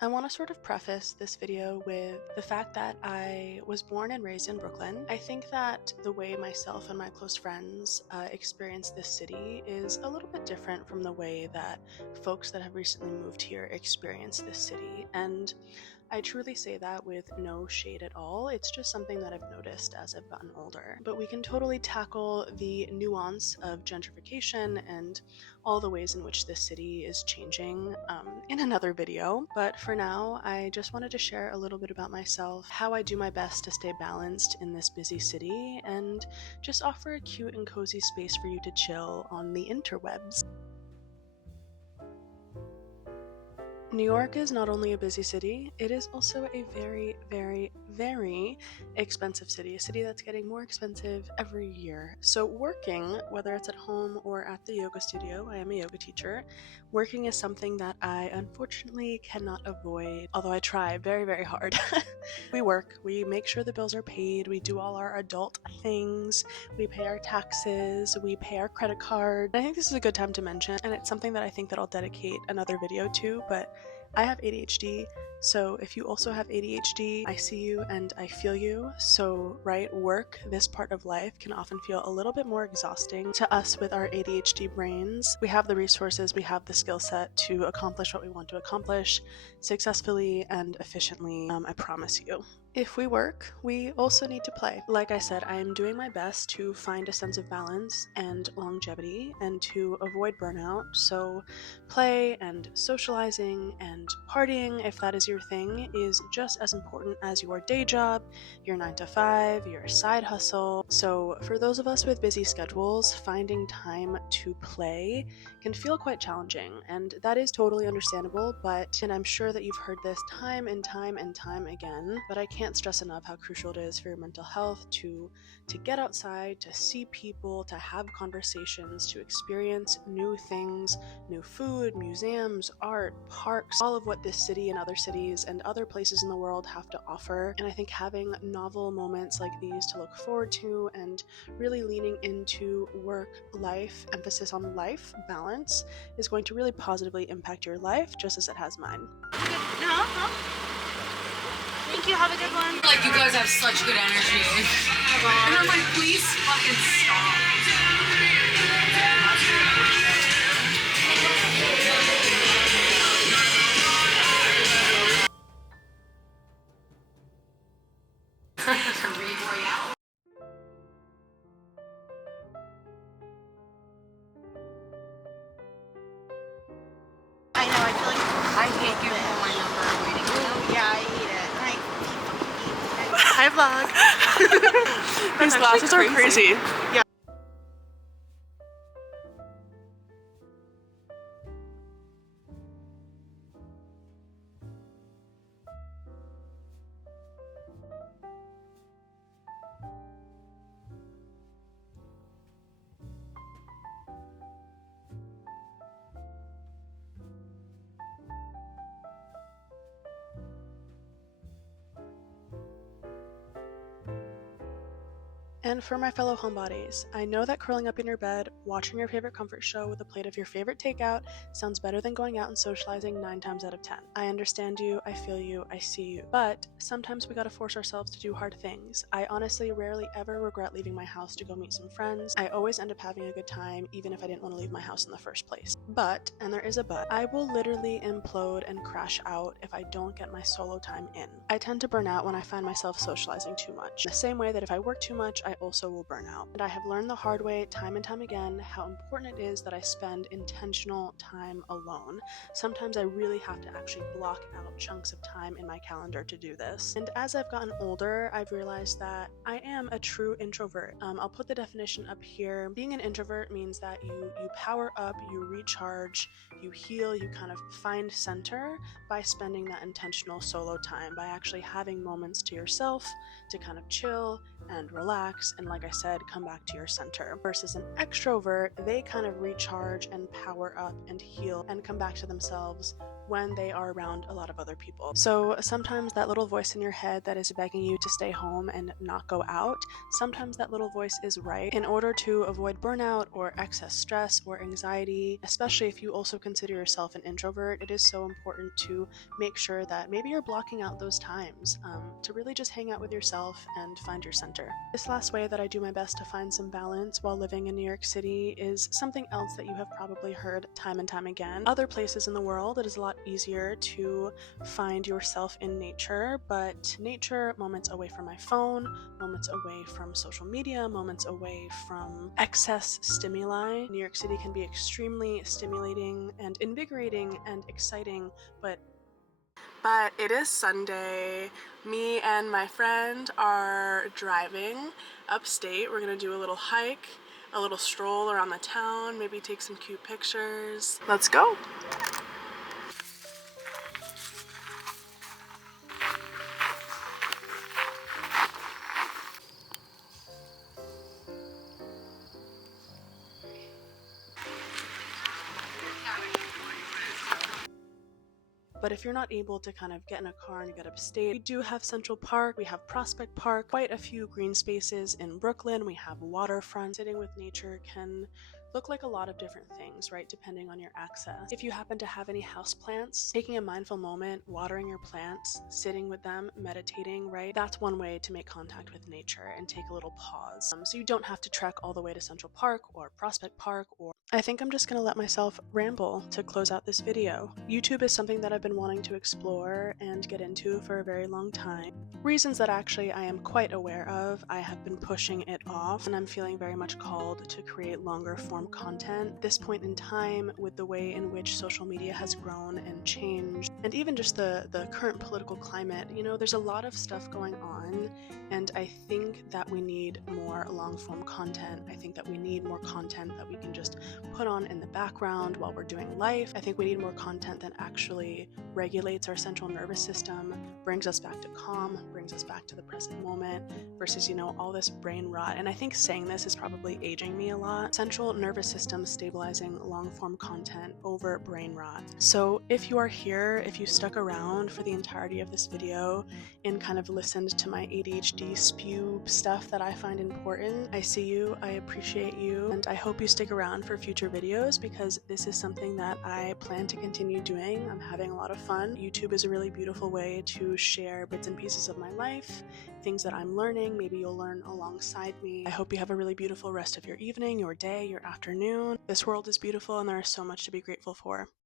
I want to sort of preface this video with the fact that I was born and raised in Brooklyn. I think that the way myself and my close friends experience this city is a little bit different from the way that folks that have recently moved here experience this city. And I truly say that with no shade at all. It's just something that I've noticed as I've gotten older. But we can totally tackle the nuance of gentrification and all the ways in which this city is changing in another video. But for now, I just wanted to share a little bit about myself, how I do my best to stay balanced in this busy city, and just offer a cute and cozy space for you to chill on the interwebs. New York is not only a busy city, it is also a very, very, very expensive city, a city that's getting more expensive every year. So working, whether it's at home or at the yoga studio, I am a yoga teacher, working is something that I unfortunately cannot avoid, although I try very, very hard. We work, we make sure the bills are paid, we do all our adult things, we pay our taxes, we pay our credit card. I think this is a good time to mention, and it's something that I think that I'll dedicate another video to, but I have ADHD, so if you also have ADHD, I see you and I feel you. So, right, work, this part of life, can often feel a little bit more exhausting to us with our ADHD brains. We have the resources, we have the skill set to accomplish what we want to accomplish successfully and efficiently, I promise you. If we work, we also need to play. Like I said, I am doing my best to find a sense of balance and longevity and to avoid burnout. So play and socializing and partying, if that is your thing, is just as important as your day job, your 9 to 5, your side hustle. So for those of us with busy schedules, finding time to play can feel quite challenging, and that is totally understandable, and I'm sure that you've heard this time and time and time again, but I can't stress enough how crucial it is for your mental health to get outside, to see people, to have conversations, to experience new things, new food, museums, art, parks, all of what this city and other cities and other places in the world have to offer. And I think having novel moments like these to look forward to and really leaning into work, life, emphasis on life, balance, is going to really positively impact your life just as it has mine. Thank you, have a good one. Like, you guys have such good energy. And I'm like, please fucking stop. I know, I feel like I hate giving you my number and waiting. oh yeah, I hate it. Hi vlog! These glasses are crazy. Yeah. And for my fellow homebodies, I know that curling up in your bed, watching your favorite comfort show with a plate of your favorite takeout sounds better than going out and socializing 9 times out of 10. I understand you, I feel you, I see you. But sometimes we gotta force ourselves to do hard things. I honestly rarely ever regret leaving my house to go meet some friends. I always end up having a good time, even if I didn't want to leave my house in the first place. But, and there is a but, I will literally implode and crash out if I don't get my solo time in. I tend to burn out when I find myself socializing too much. The same way that if I work too much, I also will burn out. And I have learned the hard way time and time again how important it is that I spend intentional time alone. Sometimes I really have to actually block out chunks of time in my calendar to do this. And as I've gotten older, I've realized that I am a true introvert. I'll put the definition up here. Being an introvert means that you power up, you recharge, you heal, you kind of find center by spending that intentional solo time, by actually having moments to yourself to kind of chill and relax and, like I said, come back to your center. Versus an extrovert, they kind of recharge and power up and heal and come back to themselves when they are around a lot of other people. So sometimes that little voice in your head that is begging you to stay home and not go out, sometimes that little voice is right. In order to avoid burnout or excess stress or anxiety, especially if you also consider yourself an introvert, it is so important to make sure that maybe you're blocking out those times to really just hang out with yourself and find your center. This last way that I do my best to find some balance while living in New York City is something else that you have probably heard time and time again. Other places in the world, it is a lot easier to find yourself in nature, but nature, moments away from my phone, moments away from social media, moments away from excess stimuli. New York City can be extremely stimulating and invigorating and exciting, but it is Sunday. Me and my friend are driving upstate. We're gonna do a little hike, a little stroll around the town, maybe take some cute pictures. Let's go. But if you're not able to kind of get in a car and get upstate, we do have Central Park, we have Prospect Park, quite a few green spaces in Brooklyn, we have waterfront. Sitting with nature can look like a lot of different things, right, depending on your access. If you happen to have any houseplants, taking a mindful moment, watering your plants, sitting with them, meditating, right, that's one way to make contact with nature and take a little pause. So you don't have to trek all the way to Central Park or Prospect Park. Or I think I'm just gonna let myself ramble to close out this video. YouTube is something that I've been wanting to explore and get into for a very long time. Reasons that actually I am quite aware of. I have been pushing it off, and I'm feeling very much called to create longer form content. At this point in time, with the way in which social media has grown and changed, and even just the current political climate, you know, there's a lot of stuff going on, and I think that we need more long form content. I think that we need more content that we can just put on in the background while we're doing life. I think we need more content that actually regulates our central nervous system, brings us back to calm, brings us back to the present moment, versus, you know, all this brain rot. And I think saying this is probably aging me a lot. Central nervous system stabilizing long form content over brain rot. So if you are here, if you stuck around for the entirety of this video and kind of listened to my ADHD spew stuff that I find important, I see you, I appreciate you, and I hope you stick around for future videos because this is something that I plan to continue doing. I'm having a lot of fun. YouTube is a really beautiful way to share bits and pieces of my life, things that I'm learning. Maybe you'll learn alongside me. I hope you have a really beautiful rest of your evening, your day, your afternoon. This world is beautiful and there is so much to be grateful for.